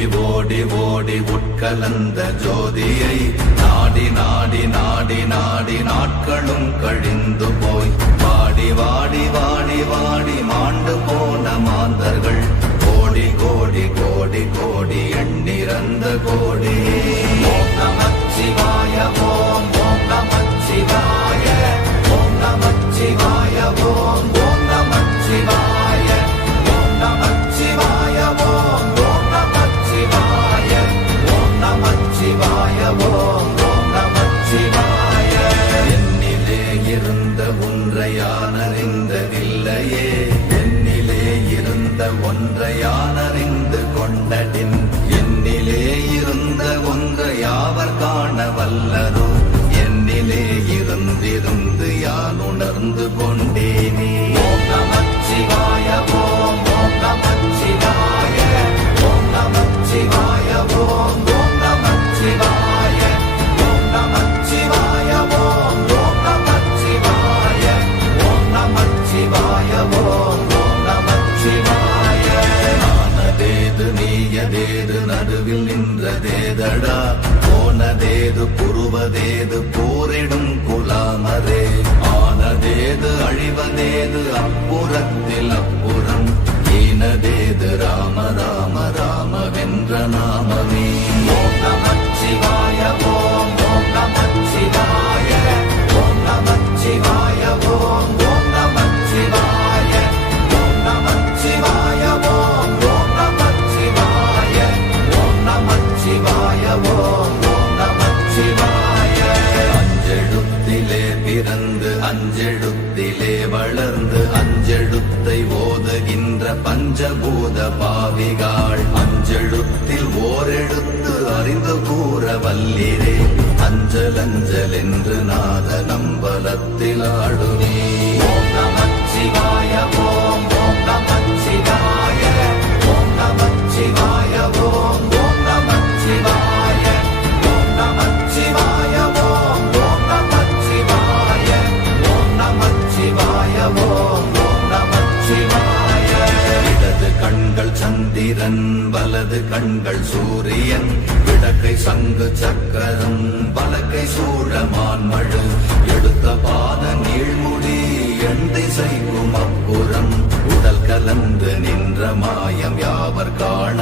ஓடி ஓடி ஓடி உட்கலந்த ஜோதியை நாடி நாடி நாடி நாடி நாட்களும் கழிந்து போய் வாடி வாடி வாடி வாடி மாண்டு போன மாந்தர்கள் கோடி கோடி கோடி கோடி எண்ணிறந்த கோடி. ஓம் நமச்சிவாய ஓம் ஓம் நமச்சிவாய ஓம் நமச்சிவாய ஓம் ஓம் நமச்சிவாய ஓம் நமச்சிவாய ஓம் ஓம் நமச்சிவாய ஓம் நமச்சிவாய ஓம் ஓம் நமச்சிவாய. என்னிலே இருந்த ஒன்றை யான் அறிந்ததில்லையே, என்னிலே இருந்த ஒன்றை யான் அறிந்து கொண்டடின், என்னிலே இருந்த ஒன்றை யாவர் காண வல்லரோ, என்னிலே இருந்திருந்து யான் உணர்ந்து கொண்டேனே. ஓம் நமச்சிவாய ஓம் ஓம் நமச்சிவாய ஓம் நமச்சிவாய ஓம் ஓம் நமச்சிவாய ஓம் நமச்சிவாய ஓம் ஓம் நமச்சிவாய ஓம் நமச்சிவாய ஓம் ஓம் நமச்சிவாய. ஆனதேது நீயதேது நடுவில் நின்றதேதடா, போனதேது புருவதேது போரிடும் குலாமரே, ஆனதேது அழிவதேது அப்புறத்தில் அப்புறம், ஈனதேது ராம ராம ராம வென்ற நாமமே. ஓம் நமச்சிவாய ஓம் ஓம் நமச்சிவாய ஓம் நமச்சிவாய ஓம் ஓம் நமச்சிவாய ஓம் நமச்சிவாய ஓம் ஓம் நமச்சிவாய ஓம் நமச்சிவாய ஓம் ஓம் நமச்சிவாய. அஞ்செழுத்திலே பிறந்து அஞ்செழுத்திலே வளர்ந்து அஞ்செழுத்தை ஓதுகின்ற பஞ்சபூத பாவிகாள், அஞ்செழுத்தில் ஓரெழுத்து அறிந்து கூற வல்லிரே, அஞ்சல் அஞ்சல் என்று நாத நம்பலத்தில் ஆடுவே. ஓம் நமச்சிவாய ஓம் ஓம் நமச்சிவாய ஓம் நமச்சிவாய ஓம் ஓம் நமச்சிவாய ஓம் நமச்சிவாய ஓம் ஓம் நமச்சிவாய ஓம் நமச்சிவாய ஓம் ஓம் நமச்சிவாய. இடது கண்கள் சந்திரன் வலது கண்கள் சூரியன், விடக்கை சங்கு சக்கரம் பலக்கை சூழமான்மழு, எடுத்த பாத நீழ்முடி எண் திசைக்கும் அப்புறம், உடல் கலந்து நின்ற மாயம் யாவர் காண